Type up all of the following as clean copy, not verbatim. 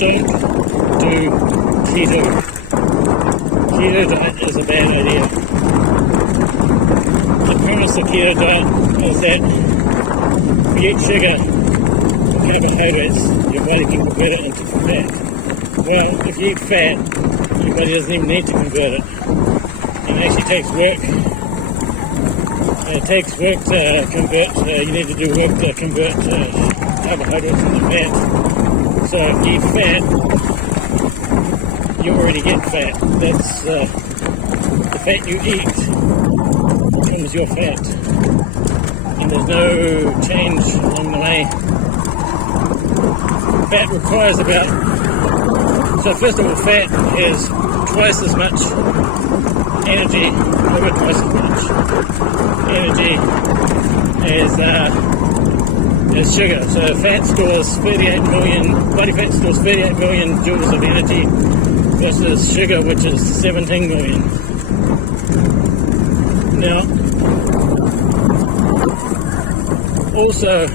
don't do keto. Keto diet is a bad idea. The premise of keto diet is that if you eat sugar or carbohydrates, your body can convert it into fat. Well, if you eat fat, your body doesn't even need to convert it. It actually takes work. It takes work to convert, you need to do work to convert carbohydrates into fat. So if you eat fat, you already get fat. That's the fat you eat becomes your fat. And there's no change along the way. Fat requires so first of all, fat has twice as much energy, over twice as much energy as sugar. So fat stores 38 million, body fat stores 38 million joules of energy versus sugar, which is 17 million. Now, also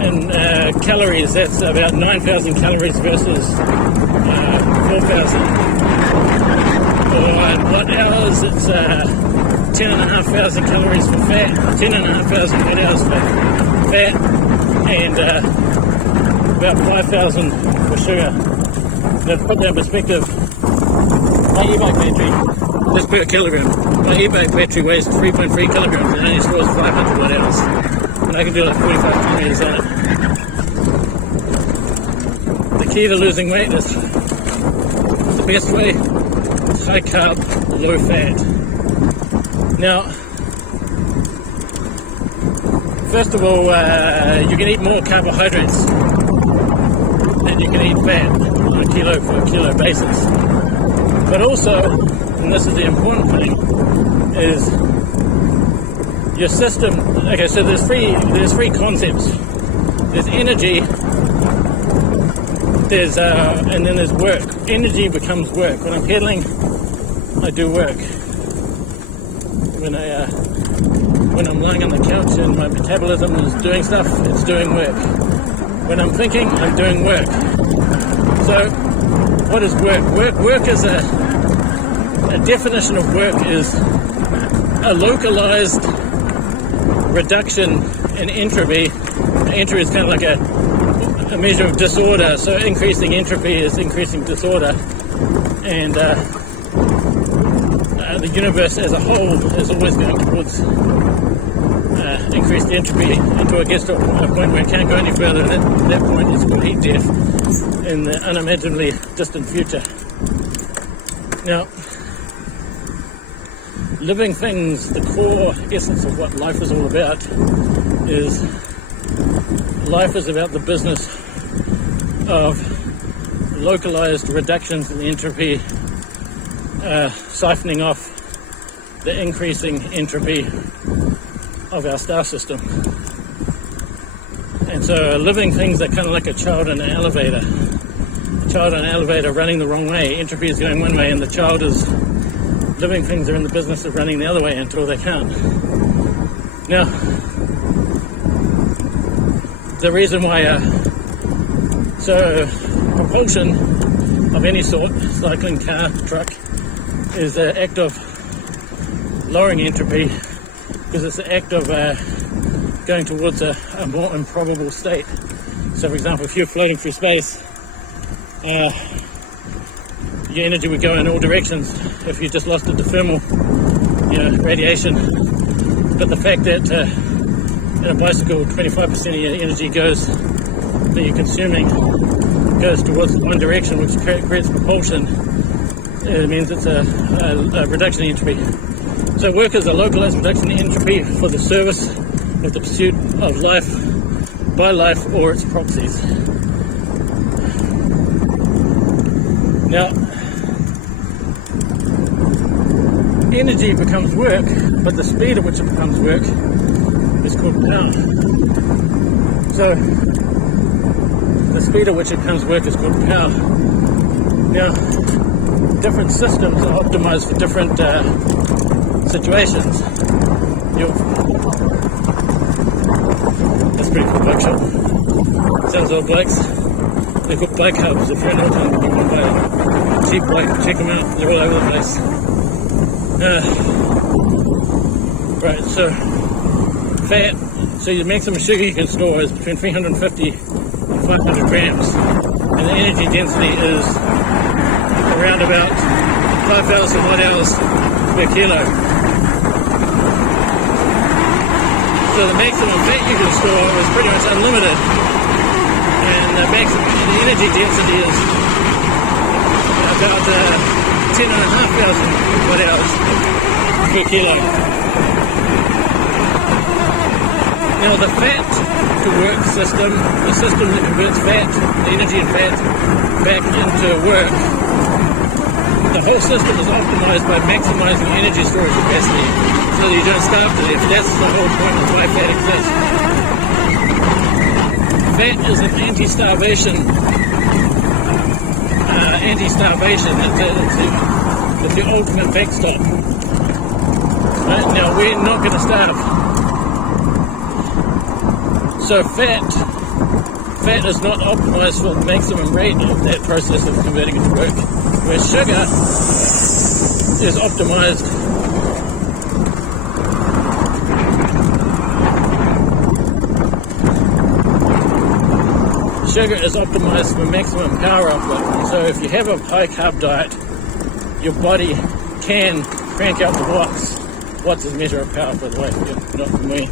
in calories, that's about 9,000 calories versus 4,000. For 1 hours, it's 10,500 calories for fat, 10,500 watt hours for fat, and about 5,000 for sugar. Now, to put that in perspective, my e-bike battery, just per kilogram, my e-bike battery weighs 3.3 kilograms and only stores 500 watt hours. And I can do like 45 kilometers on it. The key to losing weight is the best way is high carb, low fat. Now, first of all, you can eat more carbohydrates than you can eat fat on a kilo for kilo basis. But also, and this is the important thing, is your system. Okay, so there's three concepts. There's energy, and then there's work. Energy becomes work. When I'm pedaling, I do work. When I'm lying on the couch and my metabolism is doing stuff, it's doing work. When I'm thinking, I'm doing work. So, what is work? Work is a definition of work is a localized reduction in entropy. Entropy is kind of like a measure of disorder. So increasing entropy is increasing disorder, and the universe as a whole is always going towards increased entropy until it gets to a point where it can't go any further. And at that point, it's called heat death in the unimaginably distant future. Now, living things, the core essence of what life is all about is life is about the business of localized reductions in entropy, siphoning off the increasing entropy of our star system. And so living things are kind of like a child in an elevator. A child in an elevator running the wrong way. Entropy is going one way and the child is living things are in the business of running the other way until they can't. Now, the reason why propulsion of any sort, cycling, car, truck, is an act of lowering entropy, because it's an act of going towards a more improbable state. So for example, if you're floating through space, your energy would go in all directions if you just lost it to thermal radiation. But the fact that in a bicycle 25% of your energy that you're consuming goes towards one direction, which creates propulsion, it means it's a reduction in entropy. So work is a localized reduction in entropy for the service of the pursuit of life by life or its proxies. Now, energy becomes work, but the speed at which it becomes work is called power. So, the speed at which it becomes work is called power. Now, different systems are optimized for different situations. That's a pretty cool picture. So those old blokes. They're called bike hubs. If you're in Auckland, you can buy a cheap bike. Check them out. They're all over the place. Right, so fat. So the maximum sugar you can store is between 350 and 500 grams. And the energy density is around about 5,000 watt hours per kilo. So the maximum fat you can store is pretty much unlimited. And the energy density is about 10,500 watt hours per kilo. Now the fat to work system, the system that converts fat, the energy in fat, back into work, the whole system is optimized by maximizing energy storage capacity so that you don't starve to death. That's the whole point of why fat exists. Fat is an anti-starvation. It's the ultimate backstop. Right? Now we're not going to starve. So fat is not optimized for the maximum rate of that process of converting it to work, where sugar is optimized for maximum power output. So if you have a high carb diet, your body can crank out the watts. Watts is a measure of power, by the way, not for me.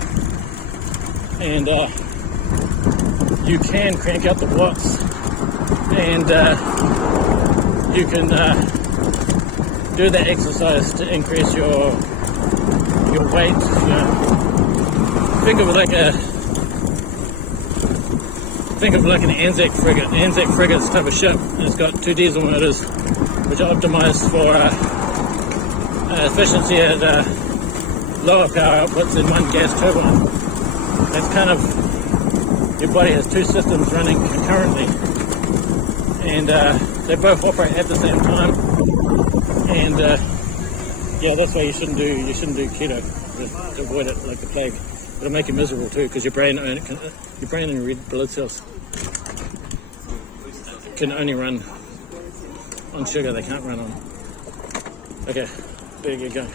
And you can crank out the watts, and you can do that exercise to increase your weight. Think of like an Anzac frigate. An Anzac frigate is a type of ship, and it's got two diesel motors, which are optimized for efficiency at lower power outputs than one gas turbine. That's kind of, your body has two systems running concurrently, and they both operate at the same time. And yeah, that's why you shouldn't do keto. Just avoid it like the plague. It'll make you miserable too, because your brain and your red blood cells can only run on sugar. They can't run on. Okay, there you go.